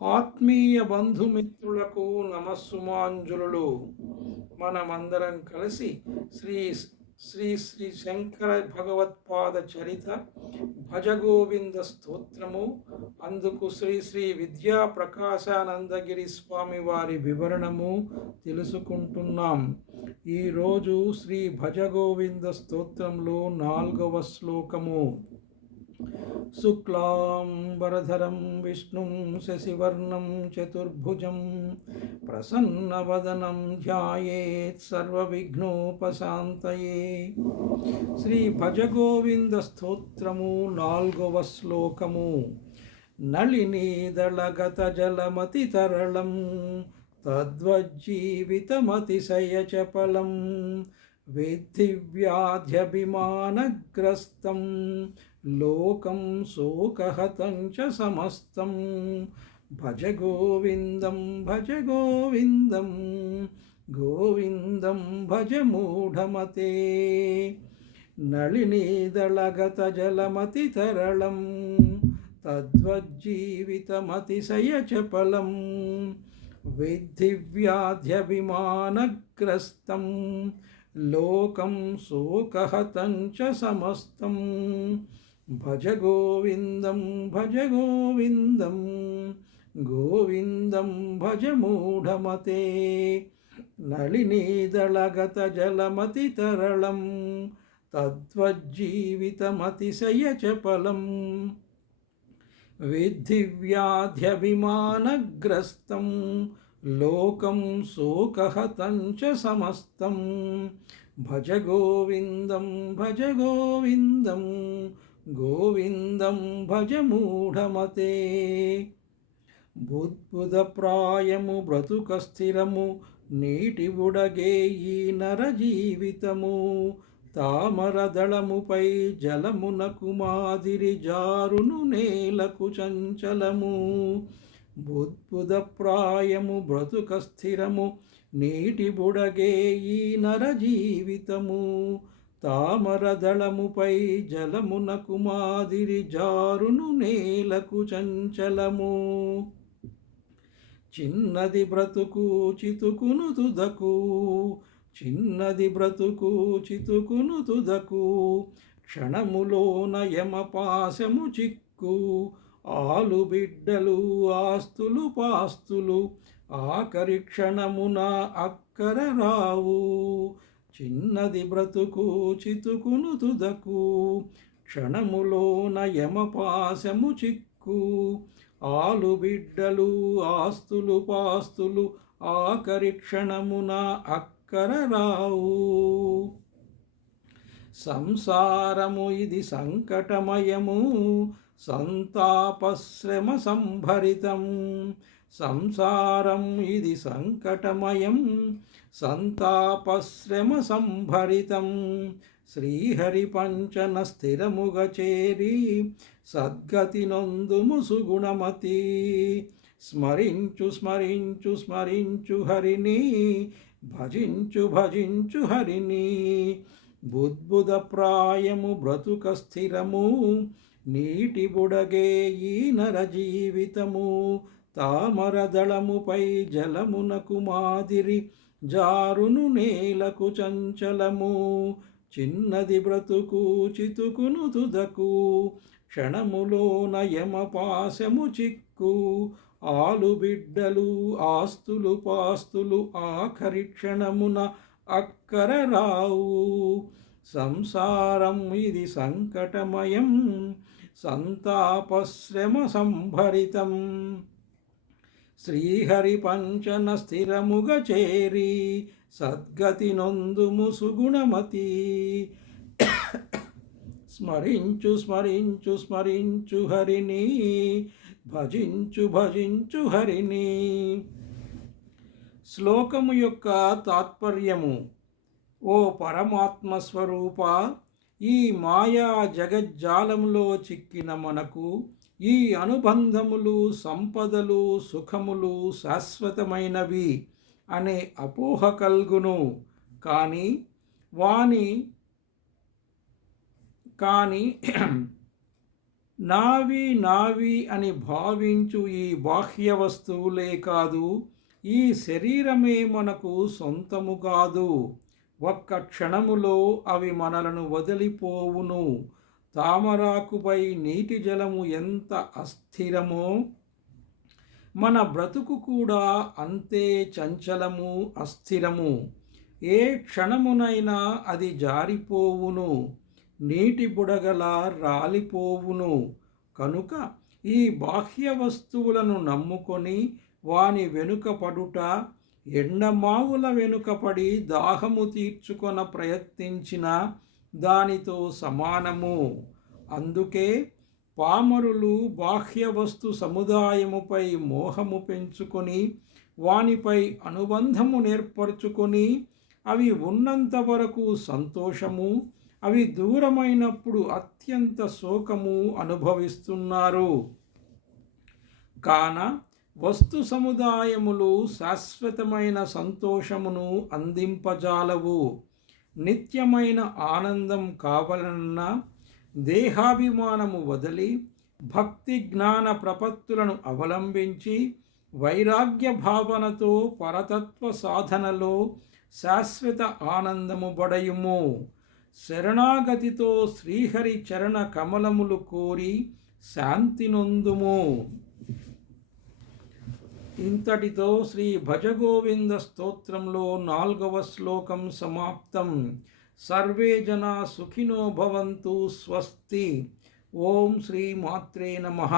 ఆత్మీయ బంధుమిత్రులకు నమస్సుమాంజలులు. మనమందరం కలిసి శ్రీ శ్రీ శ్రీ శంకర భగవత్పాద చరిత భజగోవింద స్తోత్రము, అందుకు శ్రీ శ్రీ విద్యా ప్రకాశానందగిరి స్వామి వారి వివరణము తెలుసుకుంటున్నాం. ఈరోజు శ్రీ భజగోవింద స్తోత్రంలో 4వ శ్లోకము. శుక్లాంబరధరం విష్ణుం శశివర్ణం చతుర్భుజం ప్రసన్నవదనం ధ్యాయేత్ సర్వవిఘ్నోపశాంతయే. శ్రీ భజగోవింద స్తోత్రము 4వ శ్లోకము. నళినీదళగత జలమతి తరళం తద్వజ్జీవితమతిశయచపలం వేద్ధి వ్యాధ్యభిమానగ్రస్తం లోకం శోకహతం చ సమస్తం. భజ గోవిందం భజ గోవిందం గోవిందం భజ మూఢమతే. నళినీదళగత జలమతి తరళం తద్వజ్జీవితమతిశయచపలం వేద్ధి వ్యాధ్యభిమానగ్రస్తం లోకం శోకహతం చ సమస్తం. భజ గోవిందం భజ గోవిందం గోవిందం భజ మూఢమతే. నళినీదళగత జలమతి తరళం తద్వజ్జీవితమతిశయచపలం వేద్ధి వ్యాధ్యభిమానగ్రస్తం లోకం శోకహతం చ సమస్తం. భజ గోవిందం భజ గోవిందం గోవిందం భజ మూఢమతే. బుద్బుదప్రాయము బ్రతుకస్థిరము నీటి బుడగే ఈ నరజీవితము తామరదళముపై జలమునకు మాదిరి జారును నేలకు చంచలము. బుద్బుదప్రాయము బ్రతుకస్థిరము నీటి బుడగే ఈ నరజీవితము తామరదళముపై జలమునకు మాదిరి జారును నేలకు చంచలము. చిన్నది బ్రతుకు చితుకును తుదకు చిన్నది బ్రతుకు చితుకును తుదకు క్షణములోన యమపాశము చిక్కు ఆలు బిడ్డలు ఆస్తులు పాస్తులు ఆఖరి క్షణమున అక్కర రావు. చిన్నది బ్రతుకు చితుకును తుదకు క్షణములోన యమపాశము చిక్కు ఆలు బిడ్డలు ఆస్తులు పాస్తులు ఆఖరి క్షణమున అక్కర రావు. సంసారము ఇది సంకటమయము సంతాపశ్రమ సంభరితం. సంసారం ఇది సంకటమయం సంతాపశ్రమ సంభరితం. శ్రీహరి పంచన స్థిరముగ చేరి సద్గతి నొందుము సుగుణమతి. స్మరించు స్మరించు స్మరించు హరిని భజించు భజించు హరిని. బుద్బుద ప్రాయము బ్రతుక స్థిరము నీటి బుడగే ఈ నరజీవితము తామరదళముపై జలమునకు మాదిరి జారును నేలకు చంచలము. చిన్నది బ్రతుకు చితుకును తుదకు క్షణములోన యమపాశము చిక్కు ఆలు బిడ్డలు ఆస్తులు పాస్తులు ఆఖరి క్షణమున అక్కర రావు. సంసారం ఇది సంకటమయం సంతాపశ్రమ సంభరితం. శ్రీహరి పంచన స్థిరముగ చేరి సద్గతి నొందుము సుగుణమతి. స్మరించు స్మరించు స్మరించు హరిని భజించు భజించు హరిని. శ్లోకము యొక్క తాత్పర్యము. ఓ పరమాత్మ స్వరూప, ఈ మాయా జగజ్జాలంలో చిక్కిన మనకు ఈ అనుబంధములు సంపదలు సుఖములు శాశ్వతమైనవి అనే అపోహ కల్గును. కానీ నావి నావి అని భావించు ఈ బాహ్య వస్తువులే కాదు, ఈ శరీరమే మనకు సొంతము కాదు. ఒక్క క్షణములో అవి మనలను వదిలిపోవును. తామరాకుపై నీటి జలము ఎంత అస్థిరమో మన బ్రతుకు కూడా అంతే చంచలము, అస్థిరము. ఏ క్షణమునైనా అది జారిపోవును, నీటి బుడగలా రాలిపోవును. కనుక ఈ బాహ్య వస్తువులను నమ్ముకొని వాని వెనుక పడుట ఎండమావుల వెనుకపడి దాహము తీర్చుకొన ప్రయత్నించిన దానితో సమానము. అందుకే పామరులు బాహ్య వస్తు సముదాయముపై మోహము పెంచుకొని వానిపై అనుబంధము నేర్పరచుకొని అవి ఉన్నంత వరకు సంతోషము, అవి దూరమైనప్పుడు అత్యంత శోకము అనుభవిస్తున్నారు. కాన వస్తు సముదాయములు శాశ్వతమైన సంతోషమును అందింపజాలవు. నిత్యమైన ఆనందం కావాలన్నా దేహాభిమానము వదిలి భక్తి జ్ఞాన ప్రపత్తులను అవలంబించి వైరాగ్య భావనతో పరతత్వ సాధనలో శాశ్వత ఆనందము బడయుము. శరణాగతితో శ్రీహరి చరణ కమలములు కోరి శాంతి నొందుము. ఇంతటితో శ్రీ భజగోవింద స్తోత్రంలో 4వ శ్లోకం సమాప్తం. సర్వే జనా సుఖినో భవంతు. స్వస్తి. ఓం శ్రీ మాత్రే నమః.